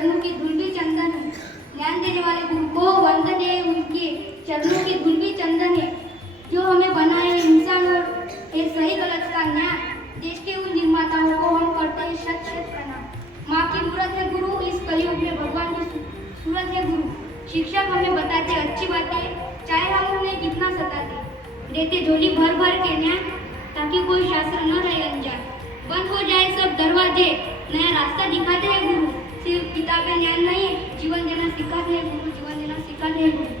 चरणों की धूल भी चंदन है। ज्ञान देने वाले गुरु को वंदन है, उनके चरणों की धूल भी चंदन है। जो हमें बनाए इंसान और एक सही गलत का न्याय, देश के उन निर्माताओं को हम करते हैं शत शत प्रणाम। माँ की मूरत है गुरु, इस कलयुग में भगवान की सूरत है गुरु। शिक्षक हमें बताते अच्छी बातें, चाहे हम उन्हें कितना सताते, देते झोली भर भर के न्याय, ताकि कोई शास्त्र न रहे अनजान। बंद हो जाए सब दरवाजे, नया रास्ता दिखाते हैं गुरु। सिर्फ किताबें ज्ञान नहीं, जीवन देना सिखाते हैं गुरु, जीवन देना सिखाते हैं गुरु।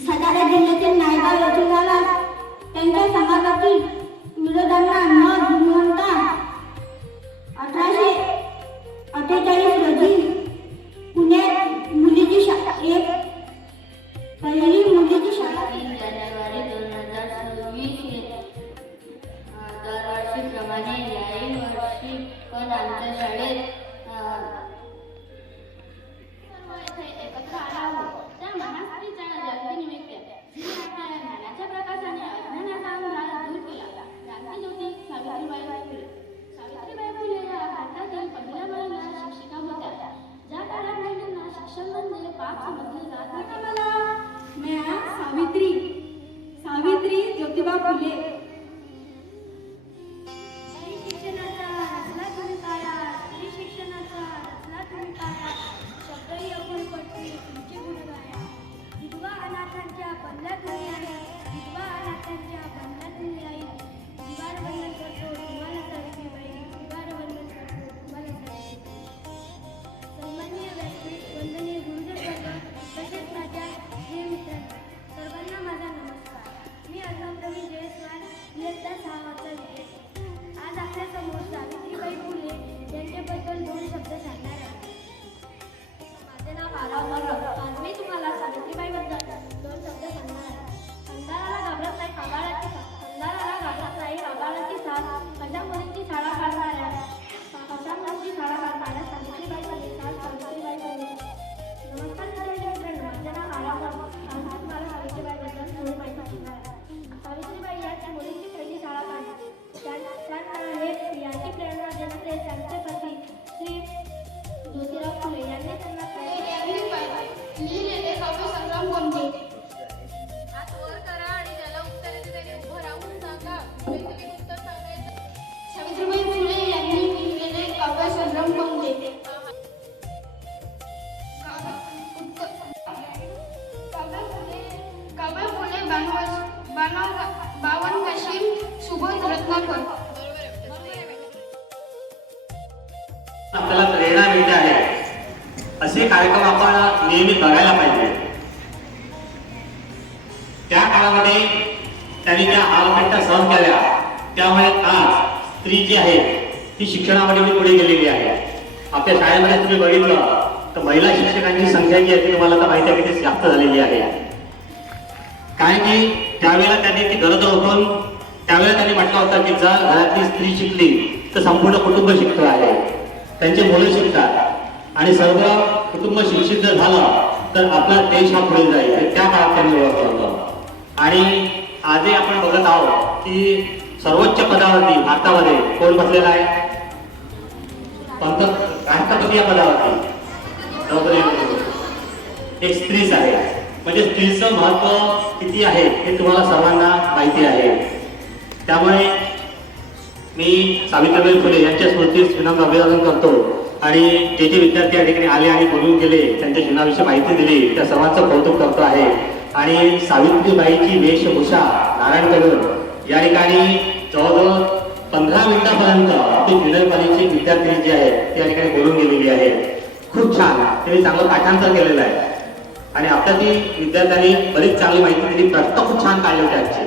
सातारा जिल्ह्यातील नायगाव येथील त्यांच्या समाजातील विरोधांना न जुमानता 1848 रोजी पुण्यात मुलीची एक पहिली मुलीची शाळा 3 जानेवारी 2026 दरवर्षीप्रमाणे याही वर्षी पण आमच्या शाळेत एकत्र आला आहोत त्या महास्त्रीच्या जयंतीनिमित्त जिने आपल्या ज्ञानाच्या प्रकाशाने अज्ञानाचा अंधार दूर केला। क्रांती ज्योती सावित्रीबाई फुले। सावित्रीबाई फुले या भारतातील पहिल्या महिला शिक्षिका होत्या, ज्या काळात महिलांना शिक्षण म्हणजे पाप समजले जात होते। मैं सावित्री सावित्री ज्योतिबा फुले। स्त्री शिक्षणाचा रचला तुम्ही पाया, स्त्री शिक्षणाचा रचला तुम्ही पाया, शब्दही अपुरी पडते तुमचे गुणगाया। विधवा अनाथांच्या बनल्या तुम्ही आई, विधवा अनाथांच्या बनल्या तुम्ही आई। जीवार वंदन करतो तुम्हाला सावित्रीबाई, जीवार वंदन करतो तुम्हाला सावित्रीबाई। सन्माननीय व्यासपीठ, वंदनीय गुरुजन वर्ग, तसेच माझ्या प्रिय मित्रांनो, सर्वांना माझा नमस्कार। मी अर्णवदेवी जयस्वाल, इयत्ता 6 वर्षाची विद्यार्थी। आज आपल्या समोर सावित्रीबाई फुले यांच्याबद्दल 2 शब्द सांगणार आहे। माझे नाव आराम मगर। आज मी तुम्हाला सावित्रीबाईबद्दल 2 शब्द सांगणार आहे। खंडाळाला घाबरत नाही काबाळाची साथ, खंडाळाला घाबरत नाही काबाळाची साथ, अशा मुलींची शाळा काढणाऱ्या, अशा मुलींची शाळा काढणाऱ्या सावित्रीबाई फुले, सावित्रीबाई फुले। नमस्कार मित्रांनो, माझे नाव आराम मगर। आज मी तुम्हाला सावित्रीबाईबद्दल थोडी माहिती सांगणार आहे। सावित्रीबाई या त्या मुलींची पहिली शाळा काढली। त्यांना यांची प्रेरणा देणारे त्यांचे पती श्री ज्योतिराव फुले यांनी त्यांना लिहिलेले काव्य संग्राम कोणते? हात वर करा आणि ज्याला उत्तर येते त्याने उभं राहून सांगा. काहीतरी उत्तर सांगायचं. सावित्रीबाई फुले यांनी लिहिलेले काव्य संग्राम कोणते? काव्य फुले बावन काशीम सुबोध रत्नाकर। आपल्याला प्रेरणा मिळते आहे असे कार्यक्रम आपण नेहमी बघायला पाहिजे। त्या काळामध्ये त्यांनी ज्या आवश्यकता सहन केल्या, त्यामुळे आज स्त्री जी आहे ती शिक्षणामध्ये पुढे गेलेली आहे। आपल्या शाळेमध्ये तुम्ही बघितलं तर महिला शिक्षकांची संख्या जी आहे ती तुम्हाला आता माहिती आहे किती जास्त झालेली आहे। कारण की त्यावेळेला त्यांनी ती गरज ओळखून त्यावेळेला त्यांनी म्हटलं होतं की जर घरातली स्त्री शिकली तर संपूर्ण कुटुंब शिकतो आहे, त्यांचे मुलं शिकतात आणि सर्व कुटुंब शिक्षित जर झालं तर आपला देश हा पुढे जाईल, हे त्या काळात त्यांनी ओळखलं होतं। आणि आजही आपण बघत आहोत की सर्वोच्च पदावरती भारतामध्ये कोण बसलेला आहे? राष्ट्रपती या पदावरती द्रौपदी मुर्मू एक स्त्रीच आहे। म्हणजे स्त्रीचं महत्व किती आहे हे तुम्हाला सर्वांना माहिती आहे। त्यामुळे मी सावित्रीबाई फुले यांच्या स्मृतीस विनम्र अभिवादन करतो आणि जे जे विद्यार्थी या ठिकाणी आले आणि बोलून गेले, त्यांच्या जीवनाविषयी माहिती दिली, त्या सर्वांचं कौतुक करतो आहे। आणि सावित्रीबाईची वेशभूषा धारण करून या ठिकाणी जवळजवळ 15 मिनिटापर्यंत आपली ज्युनियर कॉलेजची विद्यार्थी जी आहे त्या ठिकाणी बोलून गेलेली आहे। खूप छान त्यांनी चांगलं पाठांतर केलेलं आहे आणि आपल्या ती विद्यार्थ्यांनी बरीच चांगली माहिती दिली, प्रश्न खूप छान काढले होते आजचे।